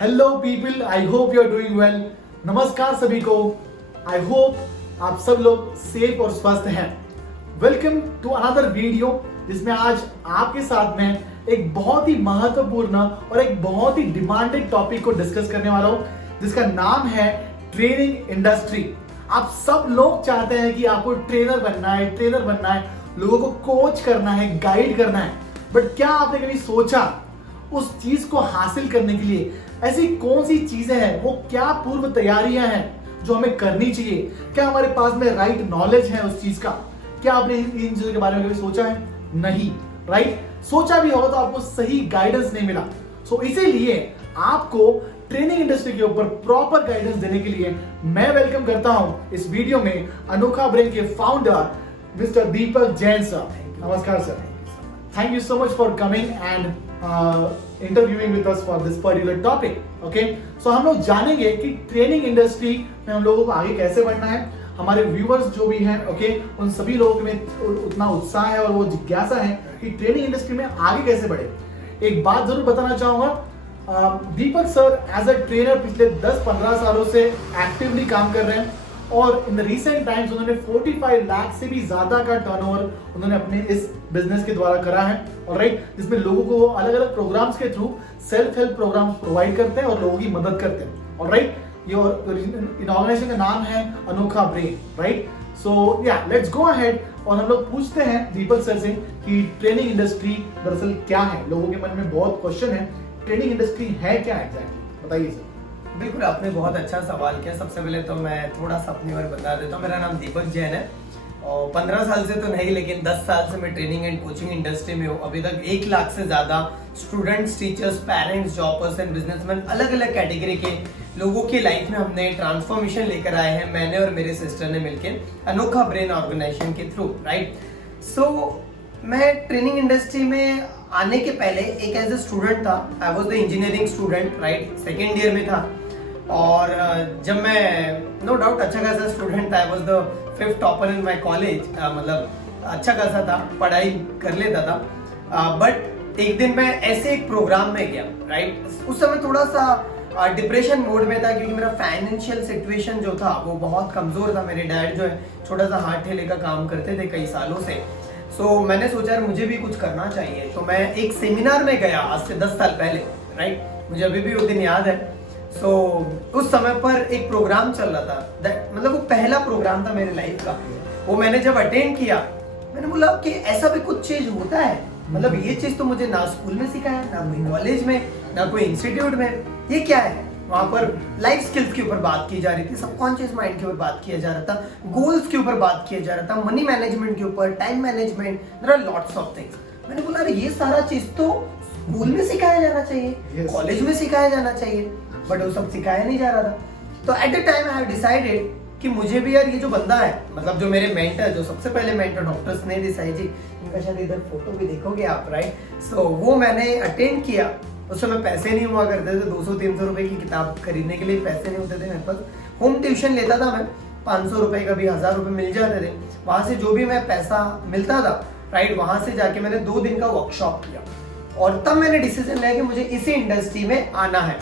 Hello people, I hope you are doing well. नमस्कार सभी को। आई होप आप सब लोग सेफ और स्वस्थ हैं। वेलकम टू अनदर वीडियो जिसमें आज आपके साथ में एक बहुत ही महत्वपूर्ण और एक बहुत ही डिमांडेड टॉपिक को डिस्कस करने वाला हूं, जिसका नाम है ट्रेनिंग इंडस्ट्री। आप सब लोग चाहते हैं कि आपको ट्रेनर बनना है, लोगों को कोच करना है, गाइड करना है। बट क्या आपने कभी सोचा उस चीज को हासिल करने के लिए ऐसी कौन सी चीजें हैं, वो क्या पूर्व तैयारियां हैं जो हमें करनी चाहिए? क्या हमारे पास में राइट नॉलेज है उस चीज का? क्या आपने इन चीजों के बारे में कभी सोचा है? नहीं, राइट? सोचा भी होगा तो आपको सही गाइडेंस नहीं मिला। सो इसीलिए आपको ट्रेनिंग इंडस्ट्री के ऊपर प्रॉपर गाइडेंस देने के लिए मैं वेलकम करता हूं इस वीडियो में अनोखा ब्रेन के फाउंडर मिस्टर दीपक जैन सर। नमस्कार sir. Thank you so much for coming and interviewing with us for this particular topic. Okay, so हम लोग जानेंगे कि ट्रेनिंग इंडस्ट्री में हम लोगों को आगे कैसे बढ़ना है। हमारे व्यूअर्स जो भी हैं, ओके, उन सभी लोगों में उतना उत्साह है और वो जिज्ञासा है कि ट्रेनिंग इंडस्ट्री में आगे कैसे बढ़े। एक बात जरूर बताना चाहूंगा, दीपक सर एज अ ट्रेनर पिछले 10-15 सालों से एक्टिवली काम कर रहे हैं और इन द रीसेंट टाइम्स उन्होंने 45 लाख से भी ज्यादा का टर्नओवर उन्होंने अपने इस बिजनेस के द्वारा करा है। ऑलराइट, जिसमें लोगों को अलग अलग प्रोग्राम्स के through self help programmes provide करते हैं और लोगों की मदद करते हैं। ऑलराइट, ये इन ऑर्गेनाइजेशन का नाम है अनोखा ब्रेन, राइट? सो या लेट्स गो अहेड और हम लोग पूछते हैं दीपक सर से कि ट्रेनिंग इंडस्ट्री दरअसल क्या है। लोगों के मन में बहुत क्वेश्चन है, ट्रेनिंग इंडस्ट्री है क्या एग्जैक्टली? बताइए सर। बिल्कुल, आपने बहुत अच्छा सवाल किया। सबसे पहले तो मैं थोड़ा सा अपनी बारे बता देता हूँ। मेरा नाम दीपक जैन है और 15 साल से तो नहीं, लेकिन 10 साल से मैं ट्रेनिंग एंड कोचिंग इंडस्ट्री में हूँ। अभी तक 1 लाख से ज्यादा students, teachers, parents, jobbers and businessman, अलग अलग कैटेगरी के लोगों की लाइफ में हमने ट्रांसफॉर्मेशन लेकर आए हैं, मैंने और मेरे सिस्टर ने मिलकर अनोखा ब्रेन ऑर्गेनाइजेशन के थ्रू, राइट? सो मैं ट्रेनिंग इंडस्ट्री में आने के पहले एक एज ए स्टूडेंट था। I was the engineering student, right? Second year में था और जब मैं नो डाउट अच्छा खासा स्टूडेंट था। I was the 5th topper in my college, मतलब अच्छा खासा था, पढ़ाई कर लेता था। बट एक दिन मैं ऐसे एक प्रोग्राम में गया, राइट? उस समय थोड़ा सा डिप्रेशन मोड में था क्योंकि मेरा फाइनेंशियल सिचुएशन जो था वो बहुत कमजोर था। मेरे डैड जो है छोटा सा हाथ ठेले का काम करते थे कई सालों से। सो मैंने सोचा यार मुझे भी कुछ करना चाहिए, तो मैं एक सेमिनार में गया आज से 10 साल पहले, राइट? मुझे अभी भी वो दिन याद है। उस समय पर एक प्रोग्राम चल रहा था, मतलब वो पहला प्रोग्राम था मेरे लाइफ का। वो मैंने जब अटेंड किया, मैंने बोला कि ऐसा भी कुछ चीज होता है, मतलब ये चीज तो मुझे ना स्कूल में सिखाया, ना कोई कॉलेज में, ना कोई इंस्टीट्यूट में। ये क्या है? वहां पर लाइफ स्किल्स के ऊपर बात की जा रही थी, सबकॉन्शियस माइंड के ऊपर बात किया जा रहा था, गोल्स के ऊपर बात किया जा रहा था, मनी मैनेजमेंट के ऊपर, time management, there are lots of things. मैंने बोला अरे ये सारा चीज तो स्कूल में सिखाया जाना चाहिए, कॉलेज में सिखाया जाना चाहिए, बट वो सब सिखाया नहीं जा रहा था। तो at the time I have decided कि मुझे भी यार ये जो बंदा है, मतलब जो मेरे मेंटर, जो सबसे पहले मेंटर डॉक्टर स्नेह देसाई जी, इनका शायद इधर फोटो भी देखोगे आप, राइट? सो वो मैंने अटेंड किया। उस समय पैसे नहीं हुआ करते थे, 200-300 रुपए की किताब खरीदने के लिए पैसे नहीं होते थे मेरे पास। होम ट्यूशन लेता था मैं, 500 रुपए का भी 1000 रुपए मिल जाते थे। वहां से जो भी मैं पैसा मिलता था, राइट, वहां से जाके मैंने 2 दिन का वर्कशॉप किया और तब मैंने डिसीजन लिया कि मुझे इसी इंडस्ट्री में आना है।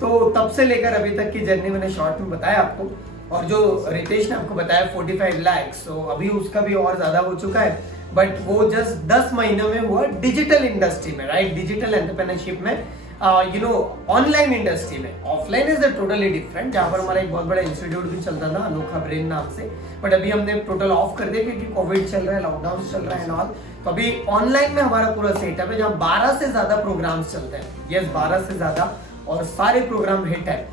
तो तब से लेकर अभी तक की जर्नी मैंने शॉर्ट में बताया आपको। और जो रितेश ने आपको बताया 45 लाख, सो अभी उसका भी और ज्यादा हो चुका है, बट वो जस्ट 10 महीनों में हुआ डिजिटल इंडस्ट्री में, राइट? डिजिटल एंटरप्रेन्योरशिप में, ऑनलाइन इंडस्ट्री में। ऑफलाइन इज टोटली डिफरेंट, जहाँ पर हमारा एक बहुत बड़ा इंस्टीट्यूट भी चलता था अनोखा ब्रेन नाम से, बट अभी हमने टोटल ऑफ कर दिया क्योंकि कोविड चल रहा है, लॉकडाउन चल रहा है ऑल। तो अभी ऑनलाइन में हमारा पूरा सेटअप है जहाँ 12 से ज्यादा प्रोग्राम्स चलते हैं। यस, 12 से ज्यादा, और सारे प्रोग्राम हिट है।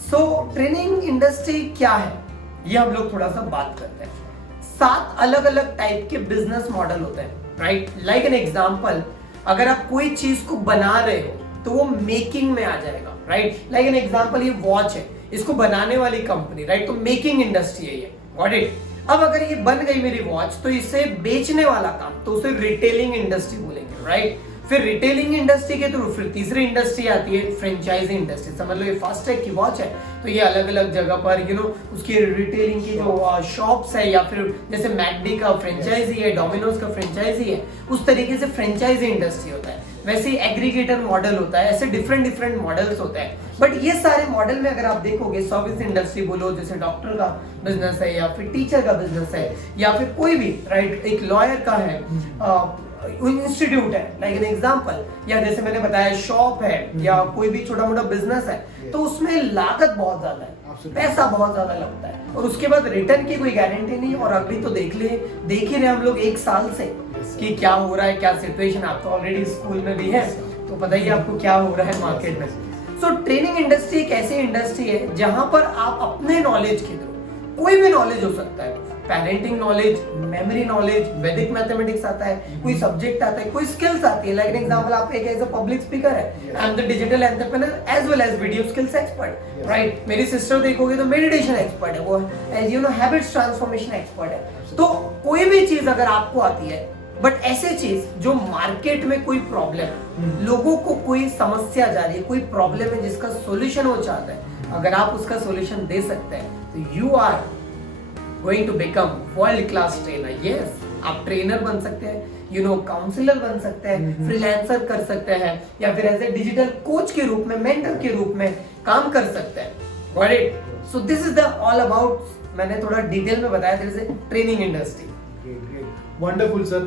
सो ट्रेनिंग इंडस्ट्री क्या है ये हम लोग थोड़ा सा बात करते हैं। 7 अलग अलग टाइप के बिजनेस मॉडल होते हैं, राइट? लाइक एन एग्जांपल, अगर आप कोई चीज को बना रहे हो तो वो मेकिंग में आ जाएगा, राइट? लाइक एन एग्जांपल, ये वॉच है, इसको बनाने वाली कंपनी, राइट? तो मेकिंग इंडस्ट्री है ये, गॉट इट? अब अगर ये बन गई मेरी वॉच तो इसे बेचने वाला काम, तो उसे रिटेलिंग इंडस्ट्री बोलेंगे, राइट? फिर रिटेलिंग इंडस्ट्री के थ्रू फिर तीसरी इंडस्ट्री आती है फ्रेंचाइजिंग इंडस्ट्री। समझ लो ये फर्स्ट टाइप की वॉच है, तो ये अलग अलग जगह पर उसकी रिटेलिंग की जो शॉप्स है, या फिर जैसे मैकडी का फ्रेंचाइजी है, डोमिनोज का फ्रेंचाइजी है, उस तरीके से फ्रेंचाइजी इंडस्ट्री होता है। वैसे ही एग्रीगेटर मॉडल होता है, ऐसे डिफरेंट डिफरेंट मॉडल्स होते हैं। बट ये सारे मॉडल में अगर आप देखोगे, सर्विस इंडस्ट्री बोलो, जैसे डॉक्टर का बिजनेस है या फिर टीचर का बिजनेस है या फिर कोई भी राइट एक लॉयर का है, इंस्टीट्यूट है लाइक एन एग्जांपल, या जैसे मैंने बताया शॉप है या कोई भी छोटा मोटा बिजनेस है, तो उसमें लागत बहुत ज्यादा है, पैसा बहुत ज्यादा लगता है और उसके बाद रिटर्न की कोई गारंटी नहीं। और अभी तो देख ही रहे हम लोग 1 साल से कि क्या हो रहा है, क्या सिचुएशन। आप तो ऑलरेडी स्कूल में भी है तो पता ही आपको क्या हो रहा है मार्केट में। सो ट्रेनिंग इंडस्ट्री एक ऐसी इंडस्ट्री है जहां पर आप अपने नॉलेज के थ्रू, कोई भी नॉलेज हो सकता है, पेरेंटिंग नॉलेज, मेमोरी नॉलेज, वैदिक मैथमेटिक्स आता है, कोई सब्जेक्ट आता है, कोई स्किल्स आती है। लाइक एन एग्जांपल, आप एक एज अ पब्लिक स्पीकर है, I am the digital entrepreneur as well as video skills expert, right. मेरी सिस्टर देखोगे तो मेडिटेशन एक्सपर्ट है, वो as you know habits transformation expert है। तो कोई भी चीज अगर आपको आती है, बट ऐसे चीज जो मार्केट में कोई प्रॉब्लम, लोगों को कोई समस्या जा रही है, कोई प्रॉब्लम है जिसका सॉल्यूशन वो चाहता है, अगर आप उसका सॉल्यूशन दे सकते हैं तो you are going to become world class trainer. Yes, आप ट्रेनर बन सकते हैं, यू नो काउंसलर बन सकते हैं, फ्रीलांसर कर सकते हैं, या फिर एज ए डिजिटल कोच के रूप में, मेंटर के रूप में काम कर सकते हैं। Got it? So this is the all about, मैंने थोड़ा डिटेल में बताया, this is training industry. Wonderful sir.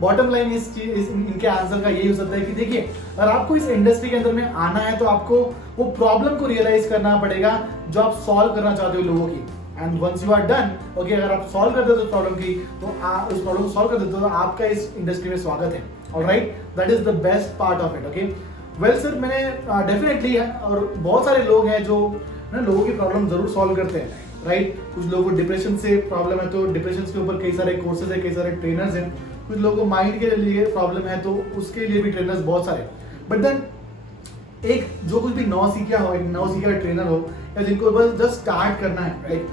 Bottom line इनके आंसर का यही हो सकता है कि देखिए, अगर आपको इस इंडस्ट्री के अंदर में आना है तो आपको वो प्रॉब्लम को रियलाइज करना पड़ेगा जो आप सॉल्व करना चाहते हो लोगों की। And once you are done, okay, अगर आप सॉल्व कर देते हो प्रॉब्लम की, तो उस प्रॉब्लम को सॉल्व कर देते हो, तो आपका इस इंडस्ट्री में स्वागत है। Alright, that is the best part of it. Okay, well sir, मैंने डेफिनेटली है, और बहुत सारे लोग हैं जो ना लोगों की प्रॉब्लम जरूर सॉल्व करते हैं, राइट। कुछ लोगों को डिप्रेशन से प्रॉब्लम है तो डिप्रेशन के ऊपर कई सारे कोर्सेज है, कई सारे ट्रेनर्स हैं। कुछ लोगों को माइंड के लिए प्रॉब्लम है तो उसके लिए भी ट्रेनर्स बहुत सारे। बट देन एक जो कुछ भी नौ सीखा हो, एक नौ सीखा ट्रेनर हो, या जिनको बस जस्ट स्टार्ट करना है, राइट,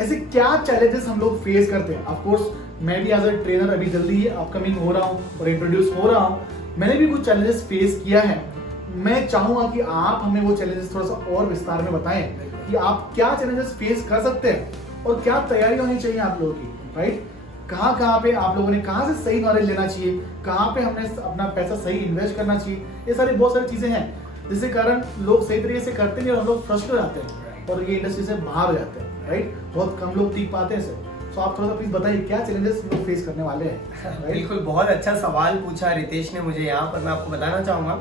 ऐसे क्या चैलेंजेस हम लोग फेस करते हैं। ऑफ कोर्स मैं भी एज अ ट्रेनर अभी जल्दी अपकमिंग हो रहा हूँ और इंट्रोड्यूस हो रहा हूँ, मैंने भी कुछ चैलेंजेस फेस किया है। मैं चाहूंगा कि आप हमें वो चैलेंजेस थोड़ा सा और विस्तार में बताएं कि आप क्या चैलेंजेस फेस कर सकते हैं और क्या तैयारी होनी चाहिए आप लोगों की, राइट। कहाँ पे आप लोगों ने कहाँ से सही नॉलेज लेना चाहिए, कहाँ पे हमने अपना पैसा सही इन्वेस्ट करना चाहिए, ये सारी बहुत सारी चीजें हैं जिसके कारण लोग सही तरीके से करते नहीं और हम लोग फ्रस्ट्रेट हो जाते हैं और ये इंडस्ट्री से बाहर हो जाते हैं, राइट। बहुत कम लोग टीक पाते हैं सर। तो आप थोड़ा सा प्लीज बताइए क्या चैलेंजेस लोग फेस करने वाले हैं। बिल्कुल, बहुत अच्छा सवाल पूछा रितेश ने मुझे यहाँ पर। मैं आपको बताना चाहूंगा,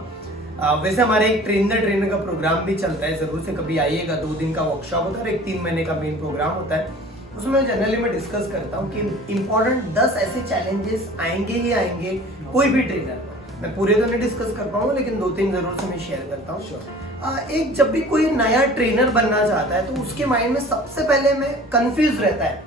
वैसे हमारे एक ट्रेनर का प्रोग्राम भी चलता है, जरूर से कभी आइएगा। 2 दिन का वर्कशॉप होता है और एक 3 महीने का मेन प्रोग्राम होता है। उसमें जनरली मैं डिस्कस करता हूँ कि इंपॉर्टेंट 10 ऐसे चैलेंजेस आएंगे ही आएंगे कोई भी ट्रेनर। मैं पूरे तो नहीं डिस्कस कर पाऊंगा लेकिन 2-3 जरूर से मैं शेयर करता हूँ। एक जब भी कोई नया ट्रेनर बनना चाहता है तो उसके माइंड में सबसे पहले में कंफ्यूज रहता है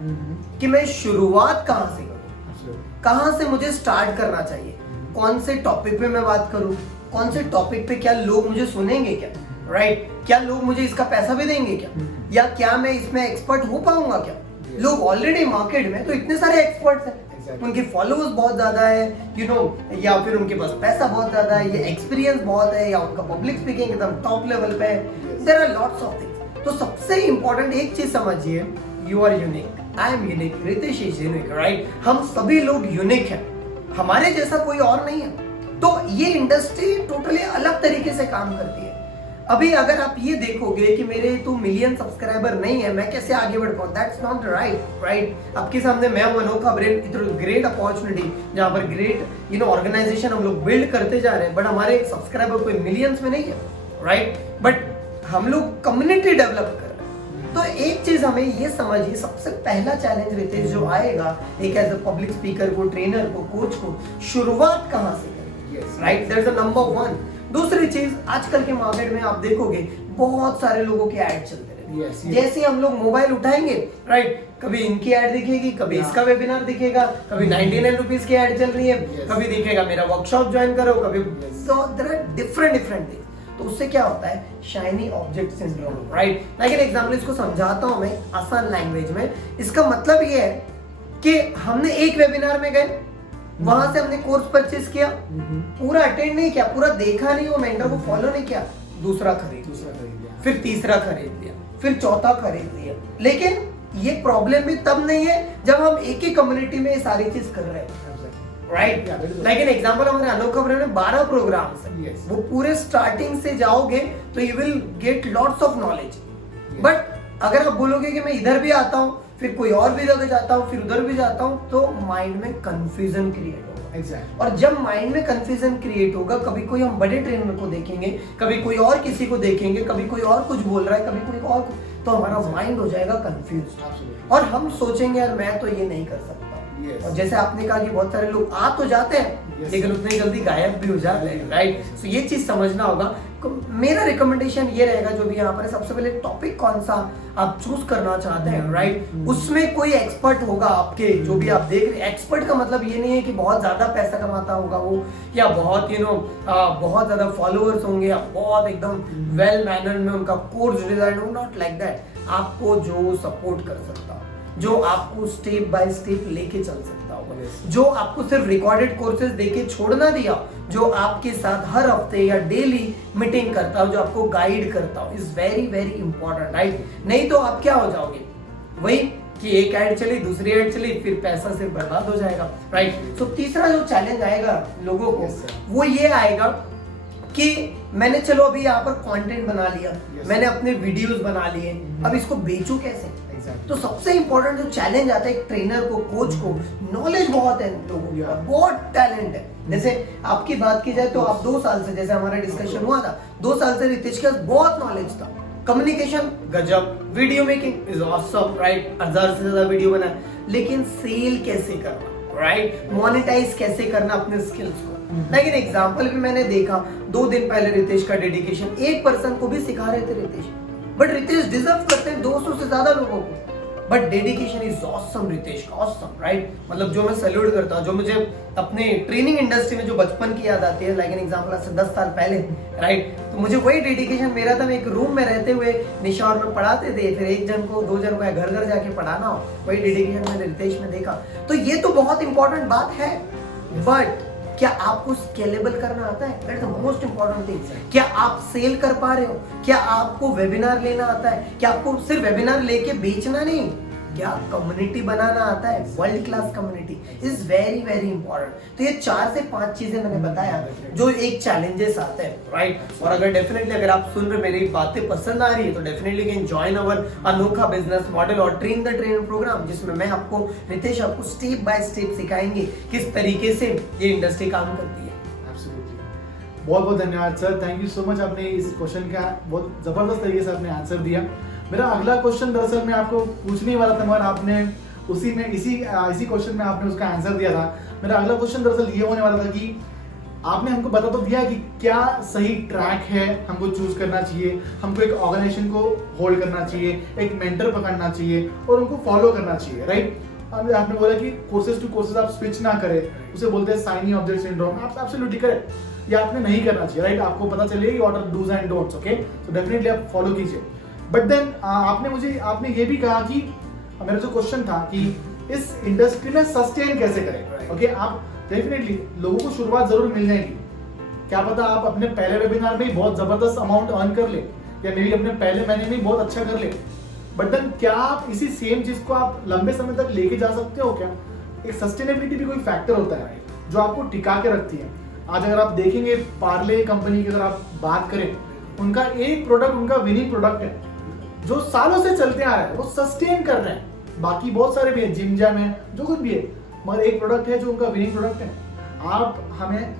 कि मैं शुरुआत कहाँ से करूँ, कहाँ से मुझे स्टार्ट करना चाहिए, कौन से टॉपिक पे मैं बात करूँ, कौन से टॉपिक पे क्या लोग मुझे सुनेंगे क्या, राइट, क्या लोग मुझे इसका पैसा भी देंगे क्या, या क्या मैं इसमें एक्सपर्ट हो पाऊंगा क्या। लोग ऑलरेडी मार्केट में तो इतने सारे एक्सपर्ट्स हैं, उनके फॉलोअर्स बहुत ज्यादा है, यू नो, या फिर उनके पास पैसा बहुत ज्यादा है, ये एक्सपीरियंस बहुत है, या उनका पब्लिक स्पीकिंग एकदम टॉप लेवल पे है। There are lots of things. तो सबसे इंपॉर्टेंट एक चीज समझिए, you are unique, I am unique, Ritesh is unique, right. हम सभी लोग यूनिक हैं, हमारे जैसा कोई और नहीं है। तो ये इंडस्ट्री टोटली अलग तरीके से काम करती है। अभी अगर आप ये देखोगे कि मेरे तो मिलियन सब्सक्राइबर नहीं है, मैं कैसे आगे बढ़ पाऊँ, दैट्स नॉट राइट। आपके सामने मैं अनोखा ग्रेट अपॉर्चुनिटी, जहाँ पर ग्रेट यू नो ऑर्गेनाइजेशन हम लोग बिल्ड करते जा रहे हैं, बट हमारे सब्सक्राइबर कोई मिलियंस में नहीं है, राइट। बट हम लोग कम्युनिटी डेवलप कर रहे हैं। तो एक चीज हमें ये समझिए, सबसे पहला चैलेंज रितेश जो आएगा एक एज अ पब्लिक स्पीकर को, ट्रेनर को, कोच को, शुरुआत कहाँ से करें, राइट, दैट्स द नंबर 1। दूसरी चीज, आजकल के मार्केट में आप देखोगे बहुत सारे लोगों के ऐड चलते रहते हैं। जैसे हम लोग मोबाइल उठाएंगे, राइट, कभी इनकी ऐड दिखेगी, कभी इसका वेबिनार दिखेगा, कभी 99 रुपीज की ऐड चल रही है, कभी दिखेगा मेरा वर्कशॉप ज्वाइन करो, कभी, so there are different things. तो उससे क्या होता है, shiny object syndrome, right. Like an example इसको समझाता हूं मैं आसान लैंग्वेज में। इसका मतलब ये है कि हमने एक वेबिनार में गए, वहां से हमने कोर्स परचेज किया, पूरा अटेंड नहीं किया, पूरा देखा नहीं, वो मेंटर को फॉलो नहीं किया, दूसरा खरीद लिया, फिर तीसरा खरीद लिया, फिर चौथा खरीद लिया। लेकिन ये प्रॉब्लम भी तब नहीं है जब हम एक ही कम्युनिटी में ये सारी चीज कर रहे हैं, right. Yeah, that is like an example हमारे अनोखा ब्रांड में 12 प्रोग्राम्स हैं। Yes. वो पूरे स्टार्टिंग से जाओगे तो you will get lots of knowledge. But अगर आप बोलोगे कि मैं इधर भी आता हूँ, फिर कोई और भी जगह जाता हूँ, फिर उधर भी जाता हूँ, तो माइंड में कंफ्यूजन क्रिएट होगा। एग्जैक्ट। और जब माइंड में कंफ्यूजन क्रिएट होगा, कभी कोई हम बड़े ट्रेनर को देखेंगे, कभी कोई और किसी को देखेंगे, कभी कोई और कुछ बोल रहा है, कभी कोई और तो हमारा माइंड हो जाएगा कंफ्यूज और हम सोचेंगे यार मैं तो ये नहीं कर सकता। Yes. और जैसे आपने कहा कि बहुत सारे लोग आ तो जाते हैं Yes. लेकिन उतनी जल्दी गायब भी हो जाते हैं, राइट। सो ये चीज समझना होगा। तो मेरा रिकमेंडेशन ये रहेगा, जो भी यहाँ पर है, सबसे पहले टॉपिक कौन सा आप चूज करना चाहते हैं, राइट। उसमें कोई एक्सपर्ट होगा आपके, जो भी आप देख रहे हैं। एक्सपर्ट का मतलब ये नहीं है कि बहुत ज्यादा पैसा कमाता होगा वो, या बहुत बहुत ज्यादा फॉलोअर्स होंगे, या बहुत एकदम वेल मैनर में उनका कोर्स डिजाइन हो, नॉट लाइक दैट। आपको जो सपोर्ट कर सकता हो, जो आपको स्टेप बाय स्टेप लेके चल सकता होगा, जो आपको सिर्फ रिकॉर्डेड कोर्सेज देके छोड़ना दिया, जो आपके साथ हर हफ्ते या डेली मीटिंग करता हो, जो आपको गाइड करता हो, is very very important, right. नहीं तो आप क्या हो जाओगे, वही कि एक ऐड चली, दूसरी ऐड चली, फिर पैसा सिर्फ बर्बाद हो जाएगा, राइट। तो तीसरा जो चैलेंज आएगा लोगों को, वो ये आएगा कि मैंने चलो अभी यहाँ पर कंटेंट बना लिया, मैंने अपने वीडियोस बना लिए, अब इसको बेचूं कैसे। तो सबसे इंपॉर्टेंट जो चैलेंज आता है एक ट्रेनर को, कोच को, नॉलेज बहुत है लोगों के पास, बहुत टैलेंट है। जैसे आपकी बात की जाए तो आप 2 साल से, जैसे हमारा डिस्कशन हुआ था, 2 साल से रितेश के पास बहुत नॉलेज था। कम्युनिकेशन गजब, video making is awesome, right, 1000 से ज्यादा वीडियो बनाया, लेकिन सेल कैसे करना, राइट, मोनेटाइज कैसे करना अपने स्किल्स को। लेकिन एग्जांपल भी मैंने देखा 2 दिन पहले रितेश का डेडिकेशन, एक पर्सन को भी सिखा रहे थे रितेश, बट रितेश डिजर्व करते हैं 200 से ज्यादा लोगों को, but dedication is awesome Ritesh का, ऑसम, राइट। मतलब जो मैं सैल्यूट करता हूँ, जो मुझे अपने ट्रेनिंग इंडस्ट्री में जो बचपन की याद आती है, लाइक एन एग्जांपल आज से 10 साल पहले, राइट, तो मुझे वही डेडिकेशन मेरा था। मैं एक रूम में रहते हुए निशार में पढ़ाते थे, फिर 1 जन को 2 जन को घर घर जाके पढ़ाना हो, वही डेडिकेशन मैंने रितेश में देखा। तो ये तो बहुत इंपॉर्टेंट बात है, बट क्या आपको स्केलेबल करना आता है? That's the most important thing. क्या आप सेल कर पा रहे हो? क्या आपको वेबिनार लेना आता है? क्या आपको सिर्फ वेबिनार लेके बेचना नहीं, क्या कम्युनिटी बनाना आता है? World class community is very very important. तो ये 4 से 5 चीजें मैंने बताया जो एक चैलेंजेस आते हैं, राइट। और अगर डेफिनेटली अगर आप सुन रहे, मेरी बातें पसंद आ रही है, तो डेफिनेटली कैन जॉइन अवर अनोखा बिजनेस मॉडल और ट्रेन द ट्रेनर प्रोग्राम, जिसमें मैं आपको, रितेश आपको स्टेप बाय स्टेप सिखाएंगे किस तरीके से ये इंडस्ट्री काम करती है। बहुत बहुत धन्यवाद sir, thank you so much. आपने इस क्वेश्चन का बहुत जबरदस्त तरीके से आपने आंसर दिया। मेरा अगला क्वेश्चन दरअसल मैं आपको पूछने वाला था, मगर आपने इसी क्वेश्चन में आपने उसका आंसर दिया था। मेरा अगला क्वेश्चन दरअसल ये होने वाला था कि आपने हमको बता तो दिया कि क्या सही ट्रैक है हमको चूज करना चाहिए, हमको एक ऑर्गेनाइजेशन को होल्ड करना चाहिए, एक मेंटर पकड़ना चाहिए और उनको फॉलो करना चाहिए, राइट। आपने बोला कि कोर्सेज टू कोर्सेज आप स्विच ना करें, उसे बोलते हैं साइनी ऑब्जेक्ट सिंड्रोम। आप एब्सोल्युटली करेक्ट, ये आपने नहीं करना चाहिए, राइट। आपको पता चले what are dos and don'ts, okay, तो डेफिनेटली आप फॉलो कीजिए। बट देन आपने ये भी कहा कि मेरा जो क्वेश्चन था कि इस इंडस्ट्री में सस्टेन कैसे करें, ओके। आप डेफिनेटली लोगों को शुरुआत जरूर मिल जाएगी, क्या पता आप अपने पहले वेबिनार में ही बहुत जबरदस्त अमाउंट अर्न कर ले, या मे बी अपने पहले महीने में ही बहुत अच्छा कर ले, बट देन क्या आप इसी सेम चीज को आप लंबे समय तक लेके जा सकते हो? क्या एक सस्टेनेबिलिटी भी कोई फैक्टर होता है जो आपको टिका के रखती है। आज अगर आप देखेंगे पार्ले कंपनी की अगर आप बात करें, उनका एक प्रोडक्ट उनका विनिंग प्रोडक्ट है जो सालों से चलते आ रहे हैं, वो सस्टेन कर रहे हैं। बाकी बहुत सारे भी है, जिम जैम है, जो कुछ भी है, मगर एक प्रोडक्ट है जो उनका विनिंग प्रोडक्ट है।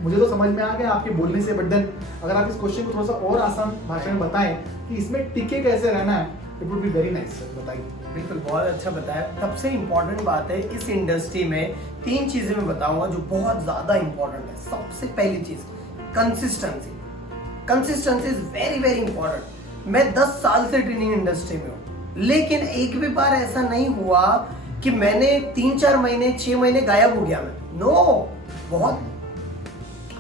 मुझे तो समझ में आ गया आपके बोलने से, बट देन अगर आप इस क्वेश्चन को थोड़ा सा और आसान भाषा में बताएं कि इसमें टिके कैसे रहना है, it would be very nice sir, बताइए। बिल्कुल, बहुत अच्छा बताया। सबसे इंपॉर्टेंट बात है इस इंडस्ट्री में 3 चीजें मैं बताऊंगा जो बहुत ज्यादा इंपॉर्टेंट है। सबसे पहली चीज consistency. Consistency is very very important. मैं 10 साल से ट्रेनिंग इंडस्ट्री में हूँ, लेकिन एक भी बार ऐसा नहीं हुआ कि मैंने 3-4 महीने 6 महीने गायब हो गया मैं। नो, बहुत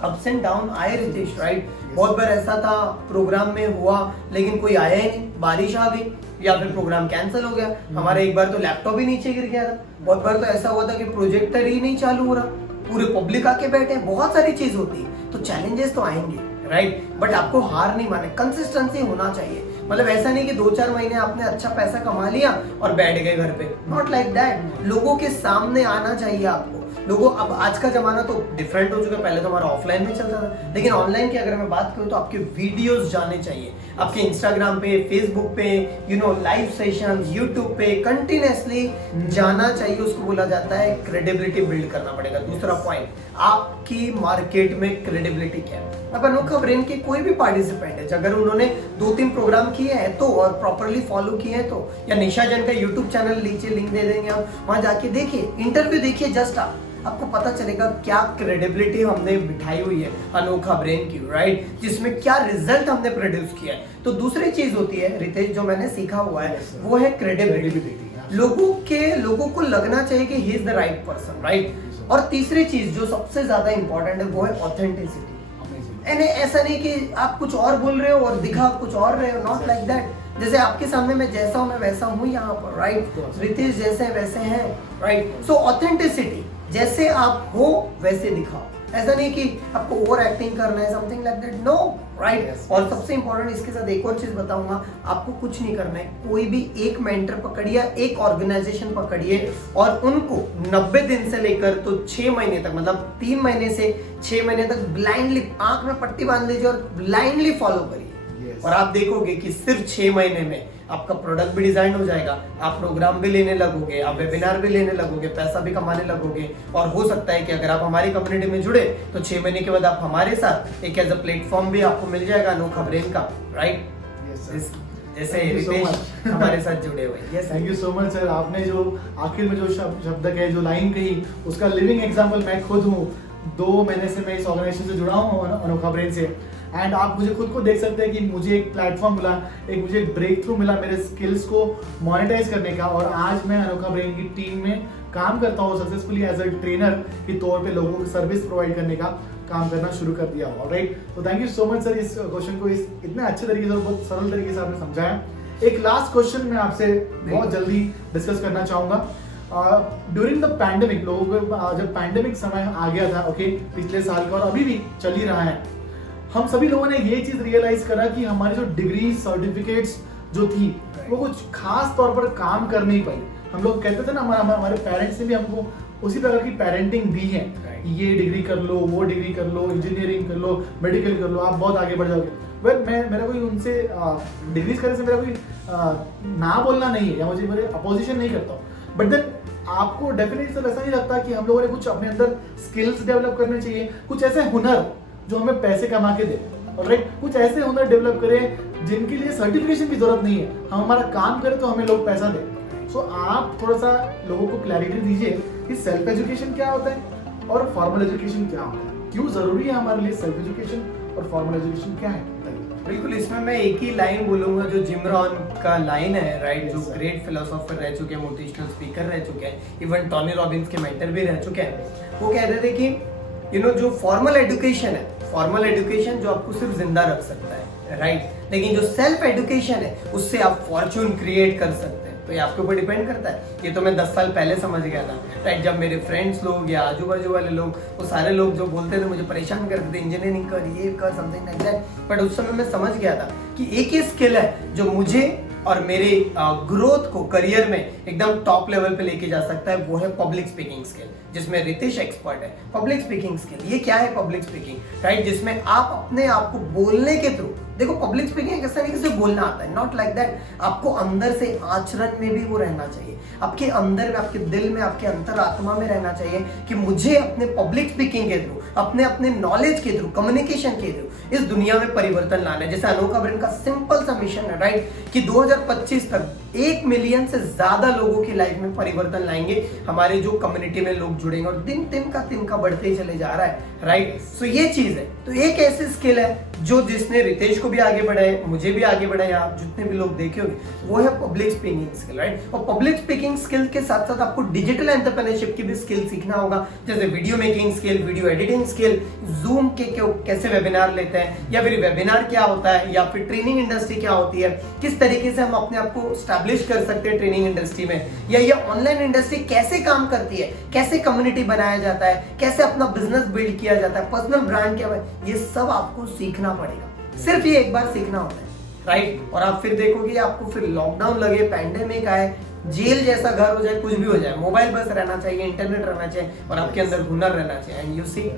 अप्स एंड डाउन आए रितेश, राइट। बहुत बार ऐसा था प्रोग्राम में हुआ लेकिन कोई आया ही नहीं, बारिश आ गई या फिर प्रोग्राम कैंसिल हो गया। हमारा एक बार तो लैपटॉप ही नीचे गिर गया था। बहुत बार तो ऐसा हुआ था कि प्रोजेक्टर ही नहीं चालू हो रहा, पूरे पब्लिक आके बैठे। बहुत सारी चीज होती है, तो चैलेंजेस तो आएंगे, राइट, बट आपको हार नहीं माने, कंसिस्टेंसी होना चाहिए। मतलब ऐसा नहीं कि 2-4 महीने आपने अच्छा पैसा कमा लिया और बैठ गए घर पे, नॉट लाइक दैट। लोगों के सामने आना चाहिए आपको, लोगों अब आज का जमाना तो डिफरेंट हो चुका है, पहले तो हमारा ऑफलाइन में चलता था, लेकिन ऑनलाइन की अगर मैं बात करूं तो आपके वीडियोस जाने चाहिए, आपके इंस्टाग्राम पे, फेसबुक पे, लाइव सेशन, यूट्यूब पे कंटिन्यूसली जाना चाहिए। उसको बोला जाता है क्रेडिबिलिटी बिल्ड करना पड़ेगा। दूसरा पॉइंट, आपकी मार्केट में क्रेडिबिलिटी क्या है। अब अनोखा ब्रेन के कोई भी पार्टिसिपेंट है, अगर उन्होंने 2-3 प्रोग्राम किए हैं तो और प्रॉपरली फॉलो किए हैं तो, या निशा जैन का यूट्यूब चैनल नीचे लिंक दे देंगे, आप वहां जाके देखिए, इंटरव्यू देखिए, जस्ट आपको पता चलेगा क्या क्रेडिबिलिटी हमने बिठाई हुई है अनोखा ब्रेन की, राइट, जिसमें क्या रिजल्ट हमने प्रोड्यूस किया है। तो दूसरी चीज होती है रितेश, जो मैंने सीखा हुआ है वो है क्रेडिबिलिटी। लोगों को लगना चाहिए कि he is the right person, right. और तीसरी चीज जो सबसे ज्यादा इंपॉर्टेंट है वो है ऑथेंटिसिटी। ऐसा नहीं कि आप कुछ और बोल रहे हो और दिखा कुछ और रहे हो, नॉट लाइक दैट। जैसे आपके सामने मैं जैसा हूं मैं वैसा हूं यहाँ पर, राइट। रितेश जैसे वैसे हैं, राइट। सो ऑथेंटिसिटी, जैसे आप हो वैसे दिखाओ। ऐसा नहीं कि आपको ओवर एक्टिंग करना है, something like that, no, right. और सबसे इंपॉर्टेंट इसके साथ एक और चीज बताऊंगा, आपको कुछ नहीं करना है, कोई भी एक मेंटर पकड़िए, एक ऑर्गेनाइजेशन पकड़िए और उनको 90 दिन से लेकर तो 6 महीने तक, मतलब 3 महीने से 6 महीने तक ब्लाइंडली आंख में पट्टी बांध लीजिए और ब्लाइंडली फॉलो करिए। और आप देखोगे कि सिर्फ 6 महीने में आपका प्रोडक्ट भी डिजाइन हो जाएगा, आप प्रोग्राम भी लेने लगोगे, आप वेबिनार भी लेने लगोगे, पैसा भी कमाने लगोगे। और हो सकता है कि अगर आप हमारी कम्युनिटी में जुड़े तो 6 महीने के बाद आप हमारे साथ एक एज अ प्लेटफॉर्म भी आपको मिल जाएगा अनोखा ब्रेन का, राइट। जैसे रितेश हमारे साथ जुड़े हुए। Thank you so much sir. आपने जो आखिर में जो शब्द कहे, जो लाइन कही, उसका लिविंग एग्जाम्पल मैं खुद हूँ। 2 महीने से मैं इस ऑर्गेनाइजेशन से जुड़ा हूँ, अनोखा ब्रेन से। एंड आप मुझे खुद को देख सकते हैं कि मुझे एक प्लेटफॉर्म मिला, मुझे एक ब्रेक थ्रू मिला मेरे स्किल्स को मोनेटाइज करने का। और आज मैं अनोखा ब्रेन की टीम में काम करता हूँ सक्सेसफुली एज अ ट्रेनर के तौर पे, लोगों को सर्विस प्रोवाइड करने का काम करना शुरू कर दिया हुआ, राइट। तो thank you so much sir, इस क्वेश्चन को इस इतने अच्छे तरीके से और बहुत सरल तरीके से आपने समझाया। एक लास्ट क्वेश्चन मैं आपसे बहुत जल्दी डिस्कस करना चाहूंगा। ड्यूरिंग द पैंडेमिक, लोगों को जब पैंडेमिक समय आ गया था, ओके, पिछले साल का और अभी भी चल ही रहा है, हम सभी लोगों ने ये चीज रियलाइज करा कि हमारी जो डिग्री सर्टिफिकेट्स जो थी वो कुछ खास तौर पर काम कर नहीं पाई। हम लोग कहते थे ना, हमारे पेरेंट्स ने भी हमको उसी प्रकार की पेरेंटिंग दी है, ये डिग्री कर लो, वो डिग्री कर लो, इंजीनियरिंग कर लो, मेडिकल कर लो, आप बहुत आगे बढ़ जाओगे। वेल, मेरा कोई उनसे डिग्रीज करने से मेरा कोई ना बोलना नहीं है, या मुझे मेरे अपोजिशन नहीं करता हूँ, बट देन आपको डेफिनेटली ऐसा नहीं लगता कि हम लोगों ने कुछ अपने अंदर स्किल्स डेवलप करने चाहिए, कुछ ऐसे हुनर जो हमें पैसे कमा के दे, ऑलराइट। कुछ ऐसे हुनर डेवलप करें जिनके लिए सर्टिफिकेशन की जरूरत नहीं है, हम हमारा काम करें तो हमें लोग पैसा दें। सो आप थोड़ा सा लोगों को क्लैरिटी दीजिए कि सेल्फ एजुकेशन क्या होता है और फॉर्मल एजुकेशन क्या होता है, क्यों जरूरी है हमारे लिए सेल्फ एजुकेशन और फॉर्मल एजुकेशन क्या है। बिल्कुल, इसमें मैं एक ही लाइन बोलूंगा जो जिम रॉन का लाइन है, राइट, जो ग्रेट फिलोसोफर रह चुके हैं, मोटिवेशनल स्पीकर रह चुके हैं, इवन टॉनी रॉबिन्स के मेंटर भी रह चुके हैं। वो कह रहे थे कि जो फॉर्मल एजुकेशन है, फॉर्मल एजुकेशन जो आपको सिर्फ जिंदा रख सकता है, राइट, लेकिन जो सेल्फ एजुकेशन है उससे आप फॉर्च्यून क्रिएट कर सकते हैं। तो ये आपके ऊपर डिपेंड करता है। ये तो मैं 10 साल पहले समझ गया था, राइट, जब मेरे फ्रेंड्स लोग या आजू बाजू वाले लोग, वो सारे लोग जो बोलते थे, मुझे परेशान करते थे, इंजीनियरिंग कर, ये कर, समथिंग लाइक दैट। बट उस समय मैं समझ गया था कि एक ही स्किल है जो मुझे और मेरे ग्रोथ को करियर में एकदम टॉप लेवल पे लेके जा सकता है, वो है पब्लिक स्पीकिंग स्किल, जिसमें रितेश एक्सपर्ट है। पब्लिक स्पीकिंग स्किल, ये क्या है पब्लिक स्पीकिंग, राइट, जिसमें आप अपने आप को बोलने के थ्रू, देखो पब्लिक स्पीकिंग ऐसा नहीं कि सिर्फ बोलना आता है, नॉट लाइक दैट, आपको अंदर से आचरण में भी वो रहना चाहिए, आपके अंदर में, आपके दिल में, आपके अंतरात्मा में रहना चाहिए कि मुझे अपने पब्लिक स्पीकिंग के थ्रू, अपने नॉलेज के थ्रू, कम्युनिकेशन के थ्रू इस दुनिया में परिवर्तन लाना है। जैसे अनोखा ब्रेन का सिंपल सा मिशन है, राइट, कि 2025 तक 1 मिलियन से ज्यादा लोगों की लाइफ में परिवर्तन लाएंगे हमारे जो कम्युनिटी में लोग जुड़ेंगे, और दिन तिनका बढ़ते ही चले जा रहा है, राइट। सो ये चीज है। तो एक ऐसी स्किल है जो जिसने रितेश को भी आगे बढ़ाए, मुझे भी आगे बढ़ाए, आप जितने भी लोग देखे होंगे, वो है पब्लिक स्पीकिंग स्किल, राइट। और पब्लिक स्पीकिंग स्किल के साथ साथ आपको डिजिटल एंटरप्रेन्योरशिप की भी स्किल सीखना होगा, जैसे video making skill, video editing skill, zoom के कैसे वेबिनार लेते हैं, या फिर वेबिनार क्या होता है, या फिर ट्रेनिंग इंडस्ट्री क्या होती है, किस तरीके से हम अपने आप को स्टैब्लिश कर सकते हैं ट्रेनिंग इंडस्ट्री में, या ये ऑनलाइन इंडस्ट्री कैसे काम करती है, कैसे कम्युनिटी बनाया जाता है, कैसे अपना बिजनेस बिल्ड किया जाता है, पर्सनल ब्रांड क्या है, ये सब आपको सीखना पड़ेगा। सिर्फ ये एक बार सीखना होता है, राइट। और आप फिर देखोगे आपको फिर लॉकडाउन लगे, पैंडेमिक आए, जेल जैसा घर हो जाए, कुछ भी हो जाए, मोबाइल बस रहना चाहिए, इंटरनेट रहना चाहिए और आपके अंदर हुनर रहना चाहिए। And you see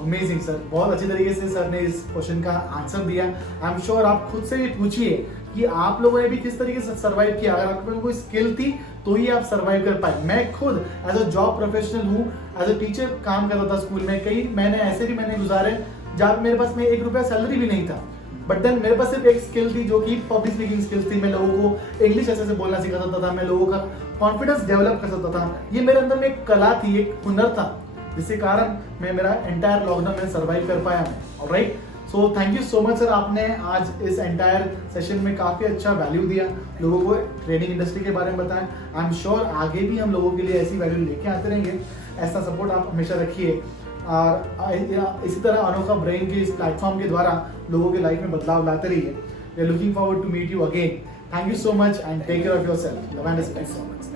amazing sir, बहुत अच्छी तरीके से सर ने इस क्वेश्चन का आंसर दिया। आई एम श्योर आप खुद से भी पूछिए कि आप लोगों ने भी किस तरीके से सर्वाइव किया। अगर आप लोगों को कोई स्किल थी तो ही आप सर्वाइव कर पाए। मैं खुद एज अ जॉब प्रोफेशनल हूँ, एज अ टीचर काम करता था स्कूल में। कई मैंने ऐसे भी मैंने गुजारे जहाँ मेरे पास में 1 रुपया सैलरी भी नहीं था, बट देन मेरे पास सिर्फ एक स्किल थी जो कि पब्लिक स्पीकिंग स्किल्स थी। मैं लोगों को इंग्लिश अच्छे से बोलना सिखा सकता था, मैं लोगों का कॉन्फिडेंस डेवलप कर सकता था। ये मेरे अंदर में एक कला थी, एक हुनर था, जिसके कारण मैं मेरा एंटायर लॉकडाउन में सर्वाइव कर पाया मैं। Alright, so thank you so much sir, आपने आज इस एंटायर सेशन में काफी अच्छा वैल्यू दिया, लोगों को ट्रेनिंग इंडस्ट्री के बारे में बताया। आई एम श्योर आगे भी हम लोगों के लिए ऐसी वैल्यू लेके आते रहेंगे। ऐसा सपोर्ट आप हमेशा रखिए और इसी तरह अनोखा ब्रेन के इस प्लेटफॉर्म के द्वारा लोगों के लाइफ में बदलाव लाते रहिए। We are looking forward to meet you again. Thank you so much and take care of yourself. Love and respect so much.